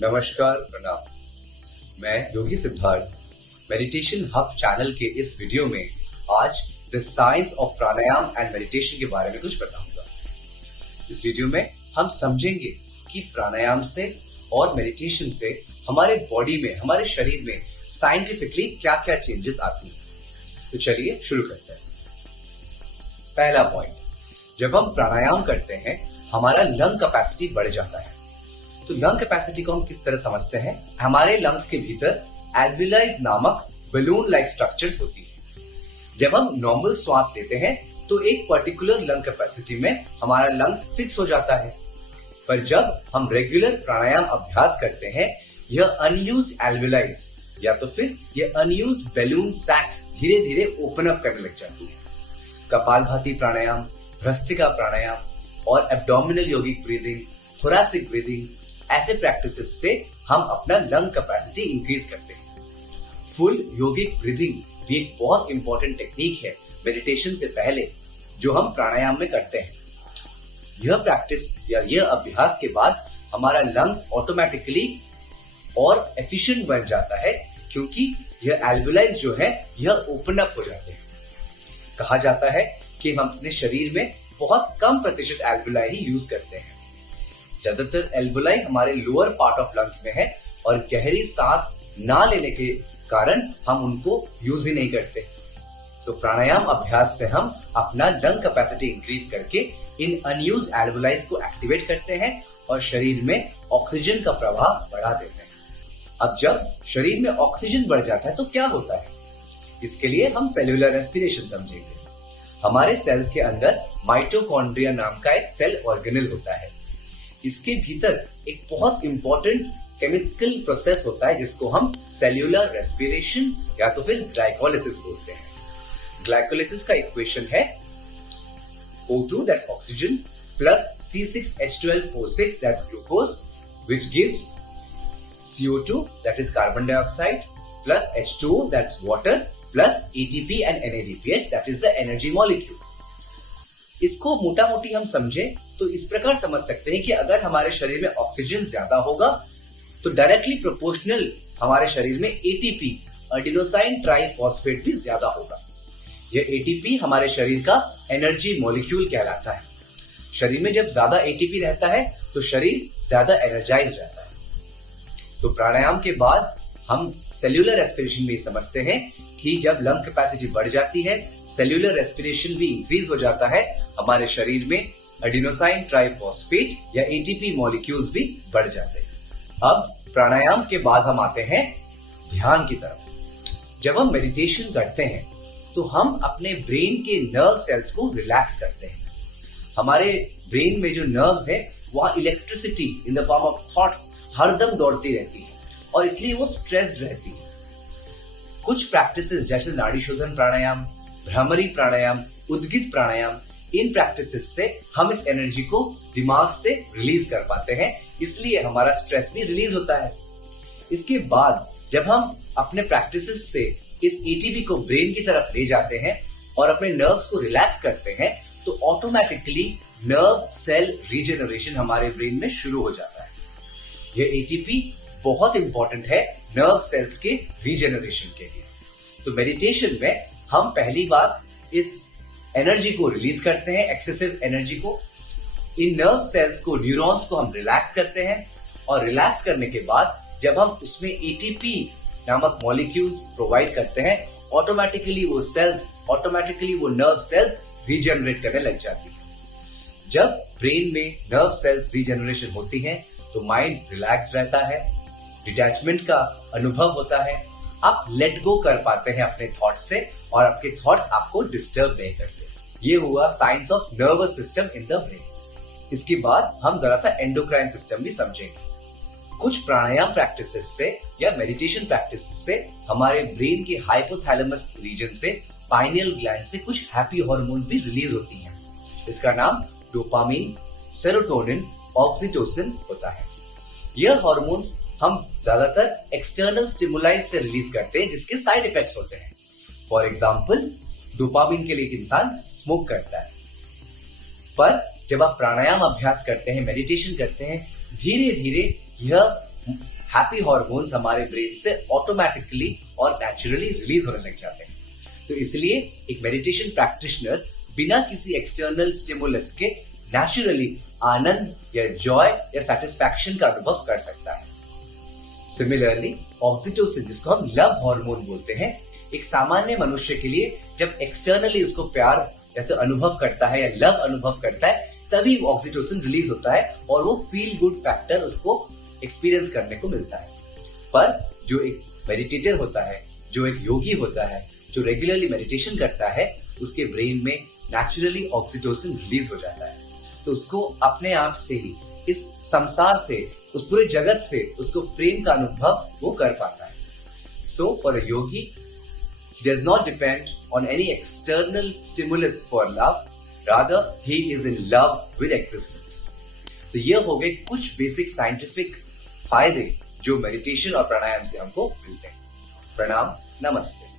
नमस्कार, प्रणाम। मैं योगी सिद्धार्थ मेडिटेशन हब चैनल के इस वीडियो में आज the science of pranayama and meditation के बारे में कुछ बताऊंगा। इस वीडियो में हम समझेंगे कि प्राणायाम से और मेडिटेशन से हमारे बॉडी में, हमारे शरीर में साइंटिफिकली क्या क्या चेंजेस आती हैं। तो चलिए शुरू करते हैं। पहला पॉइंट, जब हम प्राणायाम करते हैं हमारा लंग कैपेसिटी बढ़ जाता है। तो लंग कैपेसिटी को हम किस तरह समझते हैं? हमारे लंग्स के भीतर एल्विलाइज नामक बलून लाइक स्ट्रक्चर्स होती है। जब हम नॉर्मल श्वास लेते हैं तो एक पर्टिकुलर लंग कैपेसिटी में हमारा लंग्स फिक्स हो जाता है, पर जब हम रेगुलर प्राणायाम अभ्यास करते हैं यह अनयूज्ड एल्विलाइज या तो फिर यह अनयूज्ड बैलून सैक्स धीरे धीरे ओपन अप करने लग जाती है। कपालभाति प्राणायाम, भ्रस्त्रिका प्राणायाम और एब्डोमिनल योगिक ब्रीदिंग, थोरैसिक ब्रीदिंग, ऐसे प्रैक्टिसेस से हम अपना लंग कैपेसिटी इंक्रीज करते हैं। फुल योगिक ब्रीदिंग भी एक बहुत इंपॉर्टेंट टेक्निक है मेडिटेशन से पहले जो हम प्राणायाम में करते हैं। यह प्रैक्टिस या यह अभ्यास के बाद हमारा लंग्स ऑटोमेटिकली और एफिशिएंट बन जाता है, क्योंकि यह एल्विलाइज जो है यह ओपन अप हो जाते हैं। कहा जाता है कि हम अपने शरीर में बहुत कम प्रतिशत एल्विलाई ही यूज करते हैं। ज्यादातर एल्विलाई हमारे लोअर पार्ट ऑफ लंग्स में है और गहरी सांस ना लेने के कारण हम उनको यूज ही नहीं करते। सो प्राणायाम अभ्यास से हम अपना लंग कैपेसिटी इंक्रीज करके इन अनयूज्ड एल्विलाइज को एक्टिवेट करते हैं और शरीर में ऑक्सीजन का प्रवाह बढ़ा देते हैं। अब जब शरीर में ऑक्सीजन बढ़ जाता है तो क्या होता है? इसके लिए हम सेल्यूलर रेस्पिरेशन समझेंगे। हमारे सेल्स के अंदर माइटोकॉन्ड्रिया नाम का एक सेल ऑर्गेनेल होता है। इसके भीतर एक बहुत इंपॉर्टेंट केमिकल प्रोसेस होता है जिसको हम सेल्यूलर रेस्पिरेशन या तो फिर ग्लाइकोलिसिस बोलते हैं। ग्लाइकोलिसिस का इक्वेशन है O2 that's oxygen plus C6H12O6 that's glucose, which gives CO2 that is carbon dioxide plus H2O that's water plus ATP and NADPH that is the energy molecule। इसको मोटा मोटी हम समझे तो इस प्रकार समझ सकते हैं कि अगर हमारे शरीर में ऑक्सीजन ज्यादा होगा तो डायरेक्टली प्रोपोर्शनल हमारे शरीर में एटीपी, एडिनोसाइन ट्राइफॉस्फेट भी ज्यादा होगा। यह एटीपी हमारे शरीर का एनर्जी मॉलिक्यूल कहलाता है। शरीर में जब ज्यादा एटीपी रहता है तो शरीर ज्यादा एनर्जाइज रहता है। तो प्राणायाम के बाद हम सेल्यूलर रेस्पिरेशन में समझते हैं कि जब लंग कैपेसिटी बढ़ जाती है, सेल्यूलर रेस्पिरेशन भी इंक्रीज हो जाता है, हमारे शरीर में एडिनोसाइन ट्राइफॉस्फेट या एटीपी मॉलिक्यूल्स भी बढ़ जाते हैं। अब प्राणायाम के बाद हम आते हैं ध्यान की तरफ। जब हम मेडिटेशन करते हैं तो हम अपने ब्रेन के नर्व सेल्स को रिलैक्स करते हैं। हमारे ब्रेन में जो नर्व्स है वहां electricity in the form of thoughts हरदम दौड़ती रहती है और इसलिए वो स्ट्रेस्ड रहती है। कुछ प्रैक्टिसेस जैसे नाड़ी शोधन प्राणायाम, भ्रामरी प्राणायाम, उद्गित प्राणायाम, इन प्रैक्टिसेस से हम इस एनर्जी को दिमाग से रिलीज कर पाते हैं, इसलिए हमारा स्ट्रेस भी रिलीज होता है। इसके बाद जब हम अपने प्रैक्टिसेस से इस एटीपी को ब्रेन की तरफ ले जाते हैं और अपने नर्व्स को रिलैक्स करते हैं तो ऑटोमेटिकली नर्व सेल रीजनरेशन हमारे ब्रेन में शुरू हो जाता है। यह एटीपी बहुत इंपॉर्टेंट है नर्व सेल्स के रीजनरेशन के लिए। तो मेडिटेशन में हम पहली बार इस एनर्जी को रिलीज करते हैं, एक्सेसिव एनर्जी को। इन नर्व सेल्स को, न्यूरॉन्स को हम रिलैक्स करते हैं और रिलैक्स करने के बाद जब हम उसमें एटीपी नामक मॉलिक्यूल्स प्रोवाइड करते हैं, ऑटोमेटिकली वो नर्व सेल्स रीजनरेट करने लग जाती है। जब ब्रेन में नर्व सेल्स रीजनरेशन होती है तो माइंड रिलैक्स रहता है, डिटैचमेंट का अनुभव होता है, आप लेट गो कर पाते हैं अपने थॉट्स से और आपके थॉट्स आपको डिस्टर्ब नहीं करते। ये हुआ science of nervous system in the brain. इसके बाद हम जरा सा एंडोक्राइन सिस्टम भी समझेंगे। कुछ प्राणायाम प्रैक्टिसेस से या मेडिटेशन प्रैक्टिसेस से हमारे ब्रेन के हाइपोथैलेमस रीजन से, पाइनियल ग्लैंड से कुछ हैप्पी हार्मोन भी रिलीज होती हैं। इसका नाम डोपामिन, सेरोटोनिन, ऑक्सीटोसिन होता है। यह हार्मोन्स हम ज्यादातर एक्सटर्नल स्टिमुलाई से रिलीज करते हैं जिसके साइड इफेक्ट्स होते हैं। फॉर एग्जाम्पल, डोपामिन के लिए एक इंसान स्मोक करता है, पर जब आप प्राणायाम अभ्यास करते हैं, मेडिटेशन करते हैं, धीरे धीरे यह हैप्पी हॉर्मोन्स हमारे ब्रेन से ऑटोमेटिकली और नेचुरली रिलीज होने लग जाते हैं। तो इसलिए एक मेडिटेशन प्रैक्टिशनर बिना किसी एक्सटर्नल स्टिमुलस के नेचुरली आनंद या जॉय या सेटिस्फैक्शन का अनुभव कर सकता है। सिमिलरली ऑक्सीटोसिन, जिसको हम लव हार्मोन बोलते हैं, एक सामान्य मनुष्य के लिए जब एक्सटर्नली उसको प्यार या तो अनुभव करता है या लव अनुभव करता है, तभी ऑक्सीटोसिन रिलीज होता है और वो फील गुड फैक्टर उसको एक्सपीरियंस करने को मिलता है। पर जो एक मेडिटेटर होता है, जो एक योगी होता है, जो रेगुलरली मेडिटेशन करता है, उसके ब्रेन में नेचुरली ऑक्सीटोसिन रिलीज हो जाता है। तो उसको अपने आप से ही इस संसार से, उस पूरे जगत से उसको प्रेम का अनुभव वो कर पाता है। So for a Yogi, he does not depend on any external stimulus for love, rather he is in love with existence. तो ये हो गए कुछ बेसिक साइंटिफिक फायदे जो मेडिटेशन और प्राणायाम से हमको मिलते हैं। प्रणाम, नमस्ते।